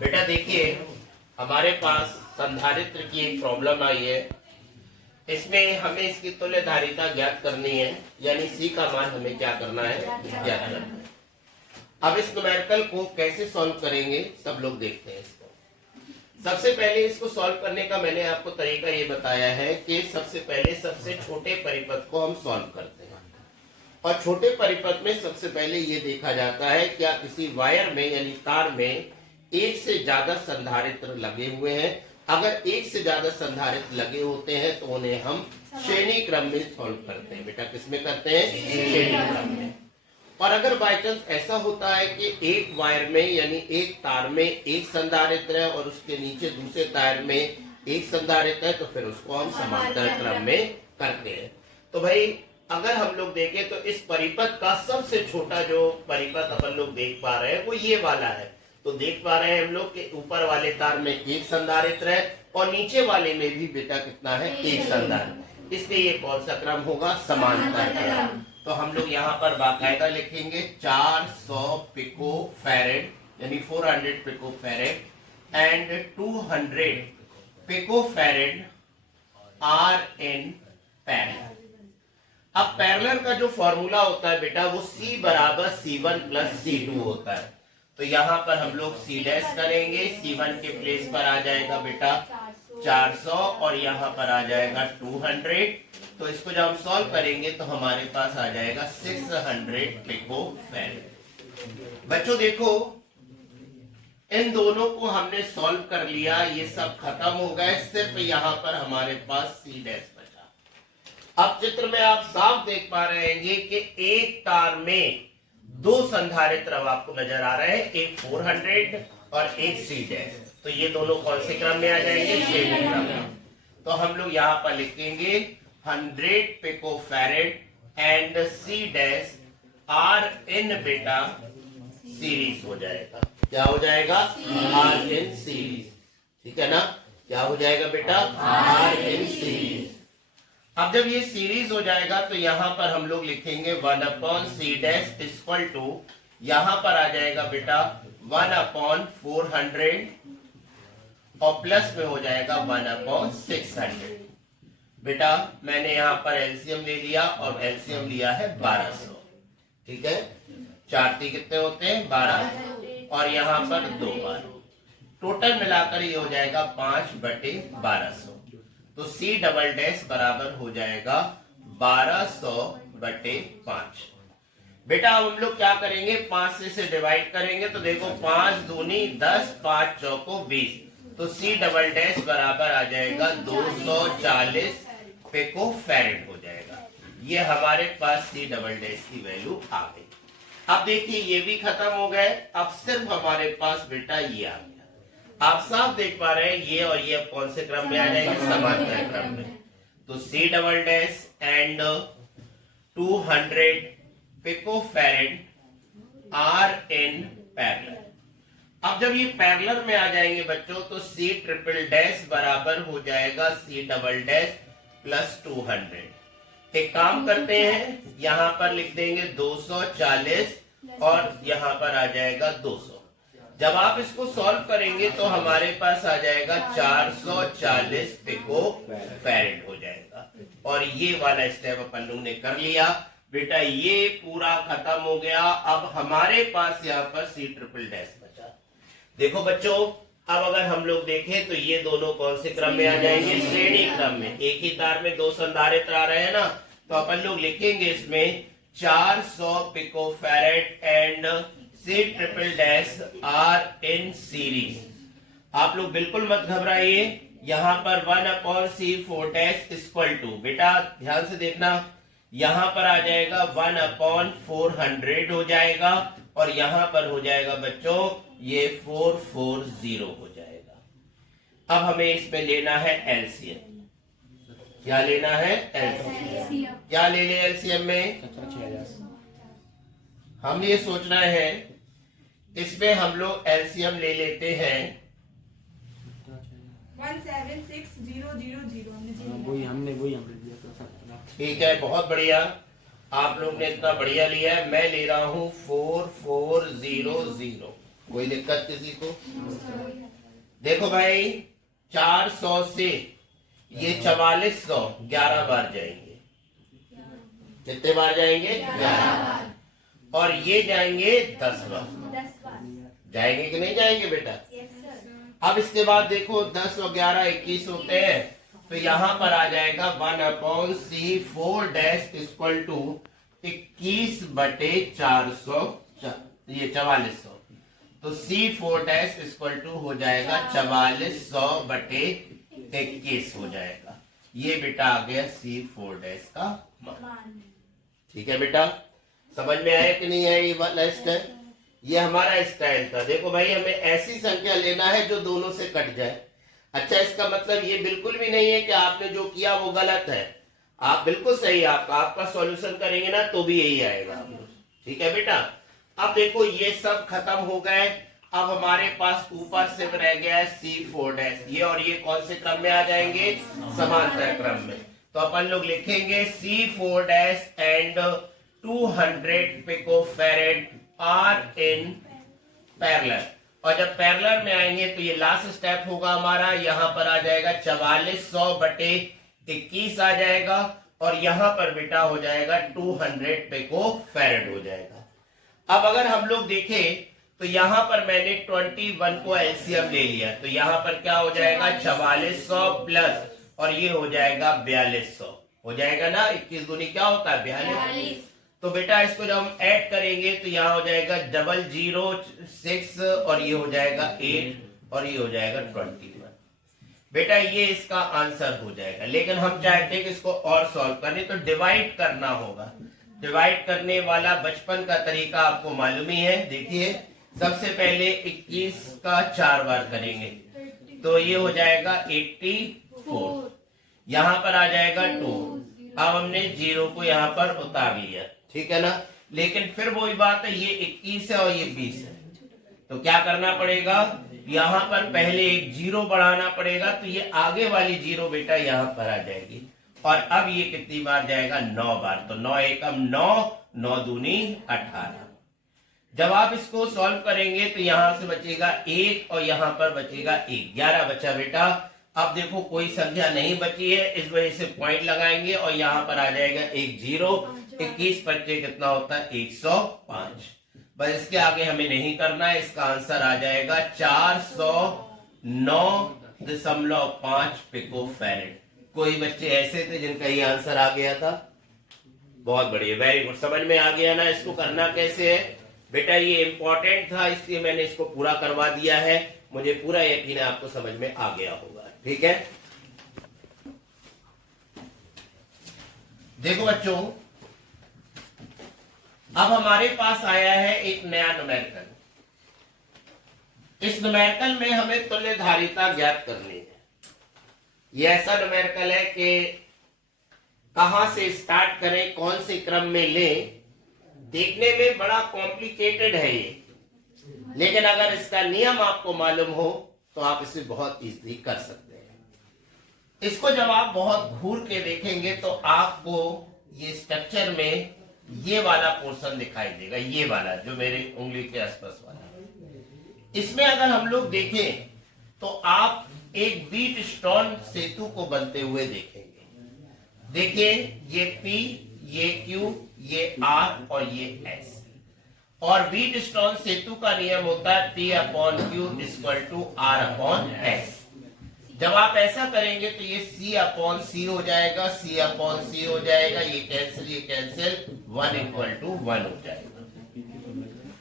बेटा देखिए, हमारे पास संधारित्र की एक प्रॉब्लम आई है। इसमें हमें इसकी तुल्यधारिता ज्ञात करनी है, यानी सी का मान हमें क्या करना है, ज्ञात करना है। अब इस न्यूमेरिकल को कैसे सॉल्व करेंगे, सब लोग देखते हैं इसको। सबसे पहले इसको सॉल्व करने का मैंने आपको तरीका ये बताया है कि सबसे पहले सबसे छोटे परिपथ को हम सॉल्व करते हैं, और छोटे परिपथ में सबसे पहले ये देखा जाता है क्या किसी वायर में यानी तार में एक से ज्यादा संधारित्र लगे हुए हैं। अगर एक से ज्यादा संधारित्र लगे होते हैं तो उन्हें हम श्रेणी क्रम में सॉल्व करते हैं। बेटा किसमें करते हैं, श्रेणी क्रम में। और अगर बाय चांस ऐसा होता है कि एक वायर में यानी एक तार में एक संधारित्र है और उसके नीचे दूसरे तार में एक संधारित्र है, तो फिर उसको हम समांतर क्रम में करते हैं। तो भाई अगर हम लोग देखें तो इस परिपथ का सबसे छोटा जो परिपथ अपन लोग देख पा रहे हैं वो ये वाला है। तो देख पा रहे हैं हम लोग कि ऊपर वाले तार में एक संधारित्र है और नीचे वाले में भी बेटा कितना है, एक संधारित्र। इसलिए ये कौन सा क्रम होगा, समांतर क्रम। तो हम लोग यहाँ पर बाकायदा लिखेंगे 400 पिको फैरेड यानी 400 pico farad and 200 pico farad are in parallel. अब पैरेलल का जो फॉर्मूला होता है बेटा वो C बराबर C1 प्लस C2 होता है। तो यहाँ पर हम लोग C डैश करेंगे, C1 के प्लेस पर आ जाएगा बेटा 400 और यहाँ पर आ जाएगा 200। तो इसको जब हम सॉल्व करेंगे तो हमारे पास आ जाएगा 600 पिको फैरेड। बच्चों देखो, इन दोनों को हमने सॉल्व कर लिया, ये सब खत्म हो गए, सिर्फ यहाँ पर हमारे पास C डैश बचा। अब चित्र में आप साफ देख पा रहे हैं कि एक तार में दो संधारित्र अब आपको नजर आ रहे हैं, एक 400 और एक C डैश। तो ये दोनों कौन से क्रम में आ जाएंगे, श्रेणी क्रम में। तो हम लोग यहाँ पर लिखेंगे 100 pico farad and C dash are in बेटा सीरीज हो जाएगा। क्या हो जाएगा, आर इन सीरीज। ठीक है ना, क्या हो जाएगा बेटा, आर इन सीरीज। अब जब ये सीरीज हो जाएगा तो यहाँ पर हम लोग लिखेंगे 1/C डैश इक्वल टू, यहाँ पर आ जाएगा बेटा 1/400 और प्लस में हो जाएगा 1/600। बेटा मैंने यहाँ पर एलसीएम ले लिया और एलसीएम लिया है 1200। ठीक है, 4 कितने होते हैं, 12 और यहाँ पर 2 बार, टोटल मिलाकर ये हो जाएगा 5/1200। तो C डबल डैश बराबर हो जाएगा 1200/5। बेटा अब हम लोग क्या करेंगे, 5 से इसे डिवाइड करेंगे तो देखो 5 दूनी 10, 5 चौको 20। तो C डबल डैश बराबर आ जाएगा 240 पिको फैरेड हो जाएगा। ये हमारे पास C डबल डैश की वैल्यू आ गई। अब देखिए ये भी खत्म हो गए, अब सिर्फ हमारे पास बेटा ये आ गया। आप साफ देख पा रहे हैं ये और ये अब कौन से क्रम में आ जाएंगे, समांतर क्रम में। तो C double dash and 200 pico farad are in parallel. अब जब ये पैरेलल में आ जाएंगे बच्चों तो C ट्रिपल डैश बराबर हो जाएगा C डबल डैश प्लस 200। एक काम करते हैं, यहाँ पर लिख देंगे 240 और यहाँ पर आ जाएगा 200। जब आप इसको सॉल्व करेंगे तो हमारे पास आ जाएगा 440 पिको फैरेड हो जाएगा। और ये वाला स्टेप अपन लोग ने कर लिया बेटा, ये पूरा खत्म हो गया। अब हमारे पास यहाँ पर C ट्रिपल डैश बचा। देखो बच्चों, अब अगर हम लोग देखें तो ये दोनों कौन से क्रम में आ जाएंगे, श्रेणी क्रम में। एक ही तार में दो संधारित्र आ रहे हैं ना, तो अपन लोग लिखेंगे इसमें 400 pico farad and C triple dash are in series. आप लोग बिल्कुल मत घबराइए, यहाँ पर 1/C4 डैश इक्वल टू, बेटा ध्यान से देखना, यहाँ पर आ जाएगा 1/400 हो जाएगा और यहाँ पर हो जाएगा बच्चों ये 440 हो जाएगा। अब हमें इसमें लेना है एलसीएम। क्या लेना है, एलसीएम। क्या ले ले एलसीएम में, हम ये सोच रहे हैं इसमें हम लोग एलसीएम ले लेते हैं 176,000। ठीक है, बहुत बढ़िया, आप लोग ने इतना बढ़िया लिया है। मैं ले रहा हूं 4400। कोई दिक्कत किसी को? देखो भाई 400 से ये 4400 11 बार जाएंगे। कितने बार जाएंगे? 11 बार। और ये जाएंगे 10 बार। जाएंगे कि नहीं जाएंगे बेटा? अब इसके बाद देखो 10 और 11 21 होते हैं, तो यहां पर आ जाएगा 1/C4 डैश इक्वल टू 21/400, ये 4400। तो C4 डैश इक्वल टू हो जाएगा 4400/21 हो जाएगा। ये बेटा आ गया C4 डैश का मान। ठीक है बेटा, समझ में आया कि नहीं है? ये वाला स्टाइल, ये हमारा स्टाइल था। देखो भाई हमें ऐसी संख्या लेना है जो दोनों से कट जाए। अच्छा, इसका मतलब ये बिल्कुल भी नहीं है कि आपने जो किया वो गलत है। आप बिल्कुल सही, आपका सॉल्यूशन करेंगे ना तो भी यही आएगा। ठीक है बेटा, अब देखो ये सब खत्म हो गए। अब हमारे पास ऊपर सिर्फ रह गया है C4 डैश। ये और ये कौन से क्रम में आ जाएंगे? समांतर क्रम में। तो अपन लोग लिखेंगे C4 dash and 200 picofarad are in parallel. और जब पैरेलल में आएंगे तो ये लास्ट स्टेप होगा हमारा। यहाँ पर आ जाएगा 4400/21 आ जाएगा, और यहाँ पर बेटा हो जाएगा 200 पिकोफैरेड हो जाएगा। अब अगर हम लोग देखें तो यहाँ पर मैंने 21 को एलसीएम ले लिया, तो यहाँ पर क्या हो जाएगा? 4400 प्लस, और ये हो जाएगा 4200 हो जाएगा ना। 21 दूनी क्या होता है? 42। तो बेटा इसको जब हम ऐड करेंगे तो यहाँ हो जाएगा 006, और ये हो जाएगा 8, और ये हो जाएगा 21। बेटा ये इसका आंसर हो जाएगा। लेकिन हम चाहते हैं कि इसको और सॉल्व करने, तो डिवाइड करना होगा। डिवाइड करने वाला बचपन का तरीका आपको मालूम ही है। देखिए सबसे पहले 21 का 4 बार करेंगे, तो ये हो जाएगा 84। यहाँ पर आ जाएगा 2। अब हमने 0 को यहाँ पर उतार लिया, ठीक है ना। लेकिन फिर वही बात है, ये 21 है और ये 20 है, तो क्या करना पड़ेगा? यहाँ पर पहले एक 0 बढ़ाना पड़ेगा, तो ये आगे वाली 0 बेटा यहाँ पर आ जाएगी। और अब ये कितनी बार जाएगा? 9 बार। तो 9 एकम 9, 9 दूनी 18। जब आप इसको सॉल्व करेंगे तो यहां से बचेगा 1 और यहाँ पर बचेगा 1, 11 बचा बेटा। अब देखो कोई संख्या नहीं बची है, इस वजह से पॉइंट लगाएंगे और यहाँ पर आ जाएगा 1 0। 21 बच्चे कितना होता है? 105। बस इसके आगे हमें नहीं करना है। इसका आंसर आ जाएगा 409.5 पिकोफैरेड। कोई बच्चे ऐसे थे जिनका ये आंसर आ गया था? बहुत बढ़िया, वेरी गुड। समझ में आ गया ना इसको करना कैसे है? बेटा ये इंपॉर्टेंट था इसलिए मैंने इसको पूरा करवा दिया है। मुझे पूरा यकीन है आपको समझ में आ गया होगा। ठीक है, देखो बच्चों, अब हमारे पास आया है एक नया न्यूमेरिकल। इस न्यूमेरिकल में हमें तुल्यधारिता ज्ञात करनी है। यह ऐसा न्यूमेरिकल है कि कहां से स्टार्ट करें, कौन से क्रम में लें, देखने में बड़ा कॉम्प्लिकेटेड है ये, लेकिन अगर इसका नियम आपको मालूम हो तो आप इसे बहुत इजीली कर सकते हैं। इसको जब आप बहुत घूर के देखेंगे तो आपको ये स्ट्रक्चर में ये वाला पोर्शन दिखाई देगा, ये वाला जो मेरे उंगली के आसपास वाला। इसमें अगर हम लोग देखें तो आप एक व्हीट स्टोन सेतु को बनते हुए देखेंगे। देखिए ये P, ये Q, ये R और ये S। और व्हीट स्टोन सेतु का नियम होता है P/Q=R/S। जब आप ऐसा करेंगे तो ये C/C हो जाएगा, C/C हो जाएगा, ये कैंसिल 1=1 हो जाएगा।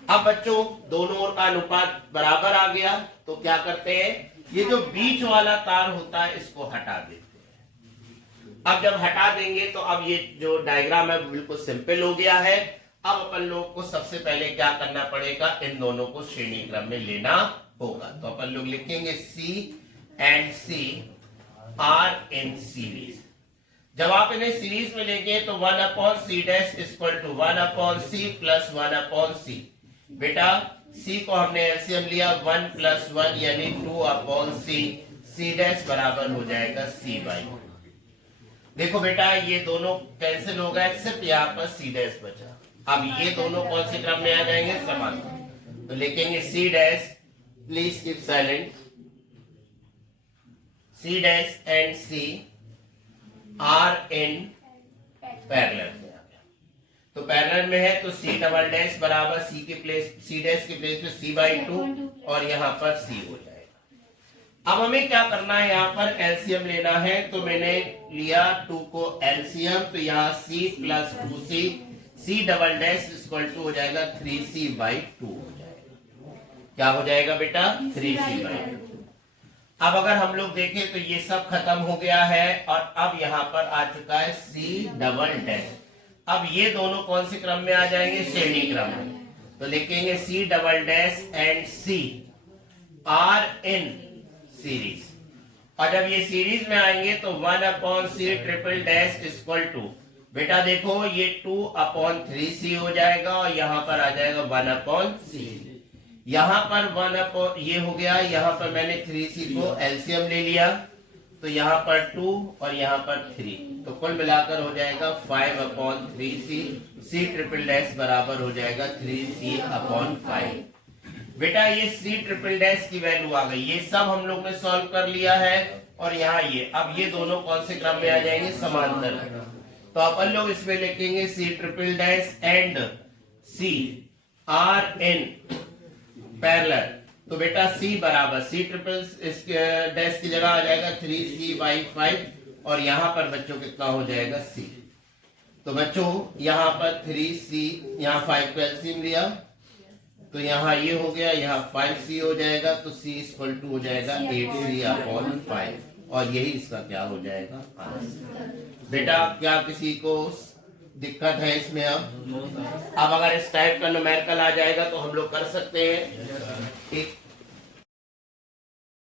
अब बच्चों दोनों ओर का अनुपात बराबर आ गया, तो क्या करते हैं, ये जो बीच वाला तार होता है इसको हटा देते हैं। अब जब हटा देंगे तो अब ये जो डायग्राम है बिल्कुल सिंपल हो गया है। अब अपन लोग को सबसे पहले क्या करना पड़ेगा, इन दोनों को श्रेणी क्रम में लेना होगा। तो अपन लोग लिखेंगे C and C are in series। जब आप इन्हें सीरीज में लेंगे तो 1/C' 1/C+1/C। बेटा C को हमने एलसीएम लिया, 1 + 1 यानी 2/C। C' बराबर हो जाएगा C/। देखो बेटा ये दोनों कैंसिल हो गए, सिर्फ यहाँ पर C' बचा। अब ये दोनों कौन से क्रम में आ जाएंगे? समांतर। तो लिखेंगे C dash, please keep silent, C dash and C are in parallel. तो पैरेलल में है तो सी डबल डैश बराबर सी के प्लेस, सी डैश के प्लेस पे सी बाई 2 और यहाँ पर सी हो जाएगा। अब हमें क्या करना है, यहाँ पर एलसीएम लेना है। तो मैंने लिया 2 को एलसीएम, तो यहाँ सी प्लस 2सी, C double dash equal to हो जाएगा 3c बाई 2 हो जाएगा। क्या हो जाएगा बेटा? 3c by 2। अब अगर हम लोग देखें तो ये सब खत्म हो गया है और अब यहाँ पर आ चुका है सी डबल डैश। अब ये दोनों कौन से क्रम में आ जाएंगे? श्रेणी क्रम में। तो लिखेंगे C double dash and C are in series. और जब ये सीरीज में आएंगे तो 1/c triple dash equal to, बेटा देखो ये 2/3c हो जाएगा और यहाँ पर आ जाएगा 1/c। यहाँ पर ये हो गया, यहाँ पर मैंने 3c को एलसीएम ले लिया, तो यहाँ पर 2 और यहाँ पर 3, तो कुल मिलाकर हो जाएगा 5/3c। c ट्रिपल डैश बराबर हो जाएगा 3c/5। बेटा ये c ट्रिपल डैश की वैल्यू आ गई। ये सब हम लोग ने सॉल्व कर लिया है और यहाँ ये, अब ये दोनों कौन से क्रम में आ जाएंगे? समांतर। तो अपन लोग इसमें लिखेंगे c triple dash and c are in parallel. तो बेटा c बराबर c ट्रिपल डैश की जगह आ जाएगा 3c/5 और यहाँ पर बच्चों कितना हो जाएगा? c। तो बच्चों यहाँ पर 3c, यहाँ 5 को एलसीएम लिया तो यहाँ ये हो गया, यहाँ 5c हो जाएगा, तो c इक्वल टू हो जाएगा 8c/5 और यही इसका क्या हो जाएगा? आंसर। बेटा क्या किसी को दिक्कत है इसमें? अब अगर इस टाइप का न्यूमेरिकल आ जाएगा तो हम लोग कर सकते हैं।